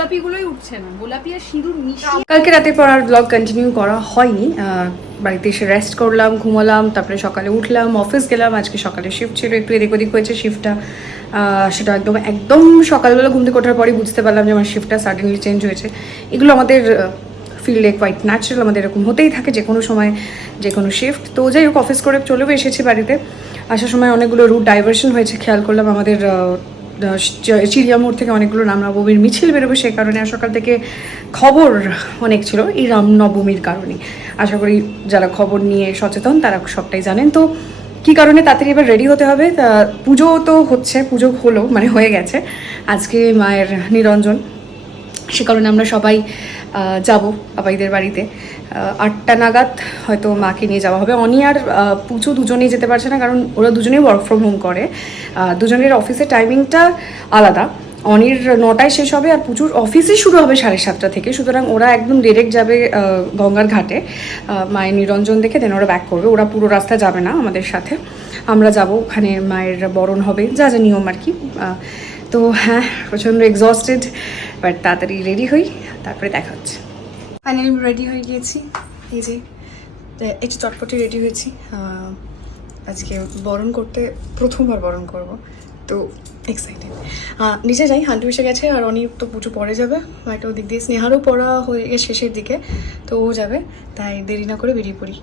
গোলাপিগুলোই উঠছে না। গোলাপি আর সিঁদুর মিশিয়ে কালকে রাতের পর আর ব্লগ কন্টিনিউ করা হয়নি। বাড়িতে এসে রেস্ট করলাম, ঘুমালাম, তারপরে সকালে উঠলাম অফিস গেলাম। আজকে সকালে শিফট ছিল, একটু এদিক ওদিক হয়েছে শিফটটা সেটা একদম একদম সকালবেলা ঘুম থেকে ওঠার পরই বুঝতে পারলাম যে আমার শিফটটা সাডেনলি চেঞ্জ হয়েছে। এগুলো আমাদের ফিল্ডে কোয়াইট ন্যাচারাল আমাদের এরকম হতেই থাকে যে কোনো সময়, যে কোনো শিফট তো যাই হোক অফিস করে চলেও এসেছি বাড়িতে। আসার সময় অনেকগুলো রুট ডাইভার্সন হয়েছে, খেয়াল করলাম আমাদের চিড়িয়ামোড় থেকে অনেকগুলো রামনবমীর মিছিল বেরোবে সেই কারণে সকাল থেকে খবর অনেক ছিল এই রামনবমীর কারণে। আশা করি যারা খবর নিয়ে সচেতন তারা সবটাই জানেন। তো কী কারণে তাড়াতাড়ি এবার রেডি হতে হবে? তা পুজো তো হচ্ছে, পুজো হলো মানে হয়ে গেছে। আজকে মায়ের নিরঞ্জন। সে কারণে আমরা সবাই যাব বাবাইদের বাড়িতে। আটটা নাগাদ হয়তো মাকে নিয়ে যাওয়া হবে। অনি আর পুচু দুজনেই যেতে পারছে না কারণ ওরা দুজনেই ওয়ার্ক ফ্রম হোম করে। দুজনের অফিসের টাইমিংটা আলাদা। অনির নটায় শেষ হবে আর পুচুর অফিসই শুরু হবে সাড়ে সাতটা থেকে। সুতরাং ওরা একদম ডিরেক্ট যাবে গঙ্গার ঘাটে। মায়ের নিরঞ্জন দেখে দেন ওরা ব্যাক করবে। ওরা পুরো রাস্তা যাবে না আমাদের সাথে। আমরা যাব, ওখানে মায়ের বরণ হবে। যা যা নিয়ম আর কি। তো হ্যাঁ প্রচণ্ড এক্সস্টেড বাট তাড়াতাড়ি রেডি হই, তারপরে দেখা হচ্ছে। ফাইনালি রেডি হয়ে গিয়েছি। এই যে একটু চটপটে রেডি হয়েছি। আজকে বরণ করতে, প্রথমবার বরণ করব, তো এক্সাইটেড নিচে যাই হান্টু এসে গেছে, আর অনেক তো পুজো পরে যাবে। হয়তো ওদিক দিয়ে স্নেহারও পড়া হয়ে গেছে শেষের দিকে, তো ও যাবে, তাই দেরি না করে বেরিয়ে পড়ি।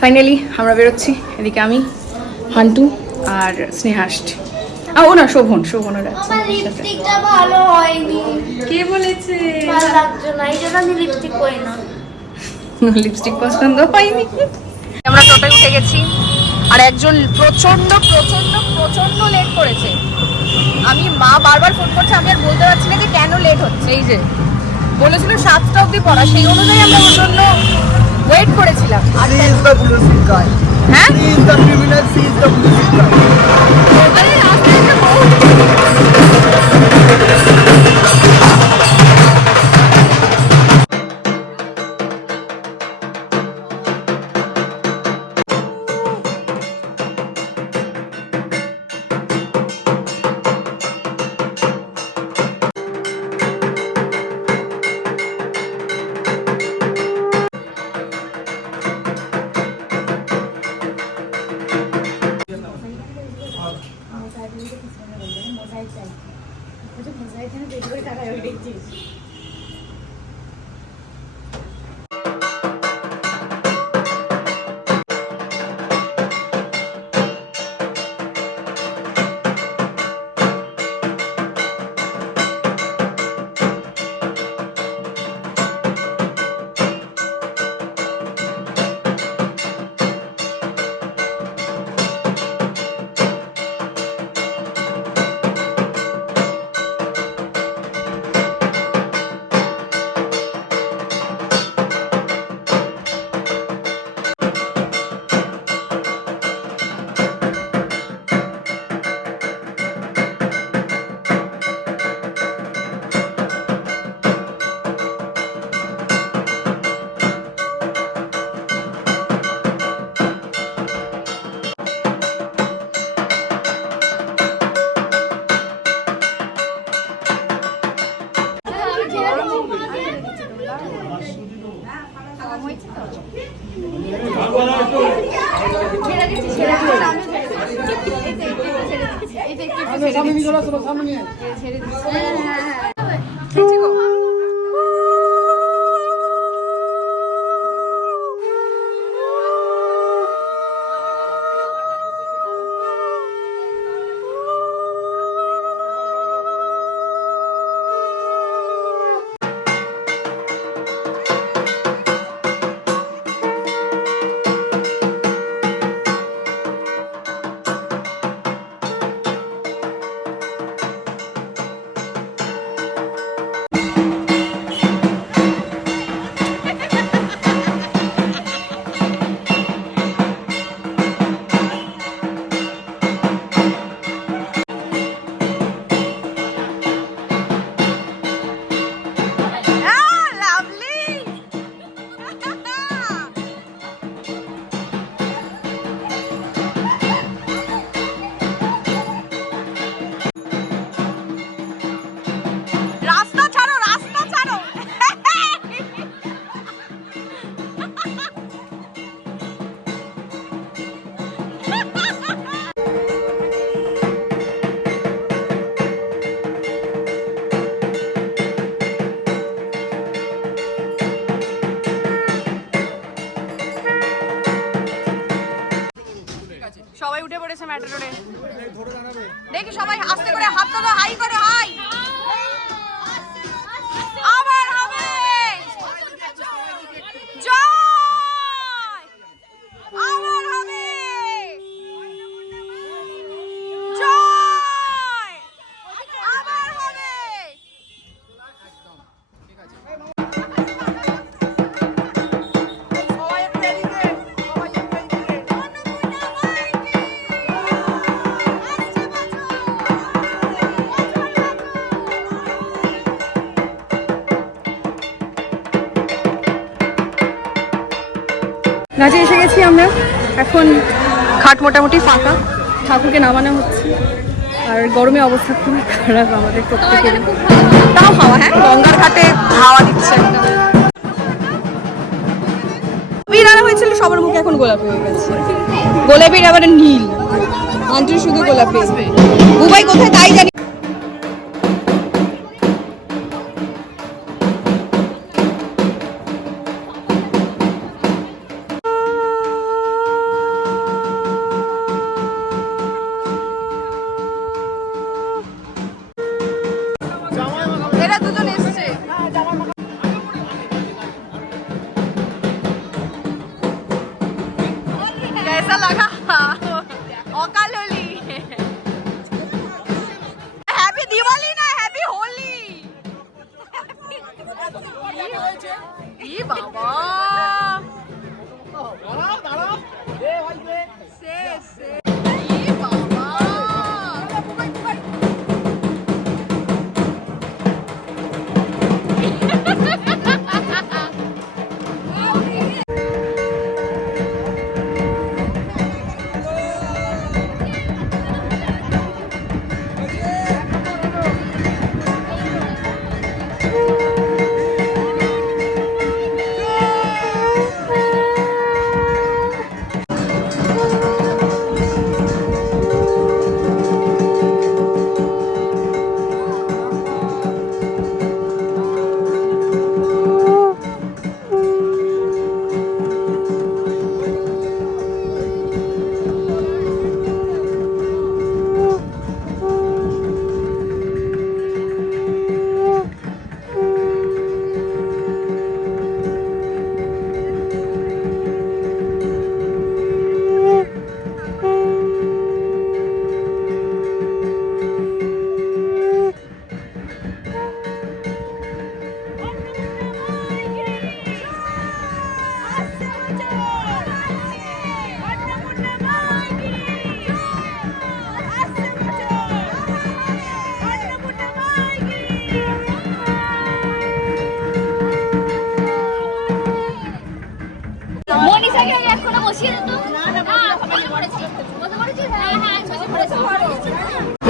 ফাইনালি আমরা বেরোচ্ছি। এদিকে আমি, হান্টু আর স্নেহা আসছে আ, ও না শোভন শোভনও যাচ্ছে আমার লিপস্টিকটা ভালো হয়নি। কে বলেছে? ভালো লাগছে না এই জন্য আমি লিপস্টিক করি না। লিপস্টিক পছন্দ হয়নি। আমরা টোটাল উঠে গেছি আর একজন প্রচণ্ড প্রচণ্ড প্রচণ্ড লেট করেছে। আমি মা বারবার ফোন করছে আমি আর বলতে পারছি না যে কেন লেট হচ্ছে। এই যে। বলেছিল সাতটা অবধি পড়া সেই অনুযায়ী আমরা ওর জন্য ওয়েট করেছিলাম হ্যাঁ? ছেড়ে দিচ্ছি দেখি সবাই আমরা। এখন খাট মোটামুটি ফাঁকা। ঠাকুরকে নামানো হচ্ছে। আর গরমে অবস্থা খুবই খারাপ আমাদের প্রত্যেকের তাও হাওয়া হ্যাঁ? গঙ্গার ঘাটে হাওয়া দিচ্ছে। একদম বিড়াল হয়েছিল সবার মুখে এখন গোলাপি হয়ে গেছে। গোলাপির আবার নীল। আন্টির শুধু গোলাপি। বুবাই কোথায় তাই জানি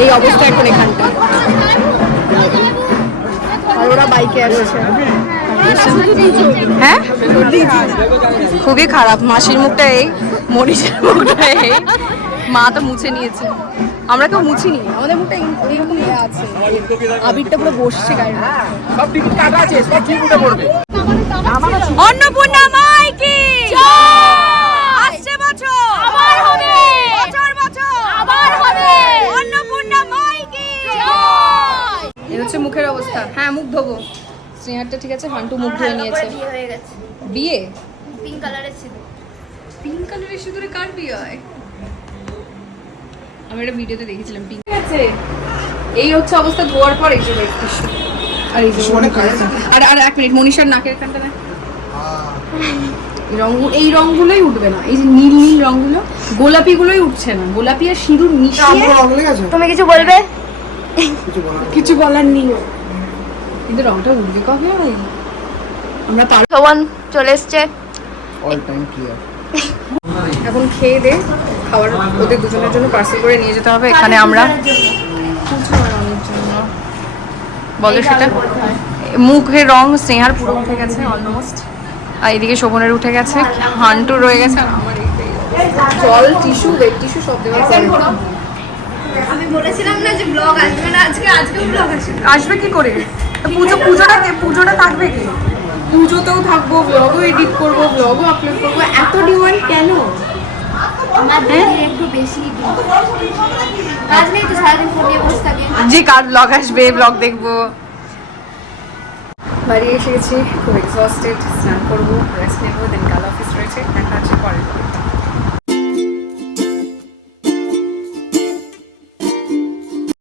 এই অবস্থা এখন এখানটা আর ওরা বাইকে আসছে। হ্যাঁ? খুবই খারাপ। মাসির মুখটা এই মনীষের মুখটা এই। মা তো মুছে নিয়েছে। আমরা কেউ মুছিনি। আমাদের মুখটা এইরকম ইয়ে আছে। আবিরটা পুরো বসছে গায়ে সব টিকিট কাটা আছে সব ঠিক উঠে পড়বে। অন্নপূর্ণা মাই কি আসছে বছর আবার হবে বছর বছর আবার হবে অন্নপূর্ণা মাই কি এই হচ্ছে মুখের অবস্থা। হ্যাঁ মুখ ধোবো। স্নেহারটা ঠিক আছে হান্টু মুখ ধুয়ে নিয়েছে। বিয়ে হয়ে গেছে। বিয়ে? পিঙ্ক কালারের ছিল। পিঙ্ক কালারের সিঁদুরে কার বিয়ে হয়? আমি একটা ভিডিওতে দেখেছিলাম পিঙ্ক। আছে। এই হচ্ছে অবস্থা ধোয়ার পর এই যে টিস্যু আর এই যে আর আর এক মিনিট মনীষার নাকের কানটা এই রং এই রংগুলোই উঠবে না। এই যে নীল নীল রংগুলো গোলাপিগুলোই উঠছে না। গোলাপি আর সিঁদুর মিশিয়ে তুমি কিছু বলবে? কিছু বলার নেই। কিন্তু রংটা উঠবে কবে আমরা পার ভগবান চলে এসছে। অল টাইম ক্লিয়ার এখন খেয়ে দে খাবার ওদের দুজনের জন্য পার্সেল করে নিয়ে যেতে হবে এখানে আমরা। বলো সেটা? মুখের রং স্নেহার পুরো উঠে গেছে অলমোস্ট আর এদিকে শোভনের উঠে গেছে হান্টু রয়ে গেছে আর আমার জল টিস্যু ওয়েট টিস্যু সব দেওয়ার পরে। আমি বলেছিলাম না যে ব্লগ আসবে না আজকে আজকে ব্লগ আসবে। আসবে কি করে? পুজো পুজোটা পুজোটা থাকবে কি? পুজোতেও থাকব ব্লগও এডিট করব ব্লগও আপলোড করব। এত ডিমান্ড কেন? থাকে। যে কার ব্লগ আসবে ব্লগ দেখব। বাড়ি এসে গেছি খুব এক্সস্টেড স্নান করব রেস্ট নেব দেন কাল অফিস রয়েছে দেখা আছে পরের vlog-এ।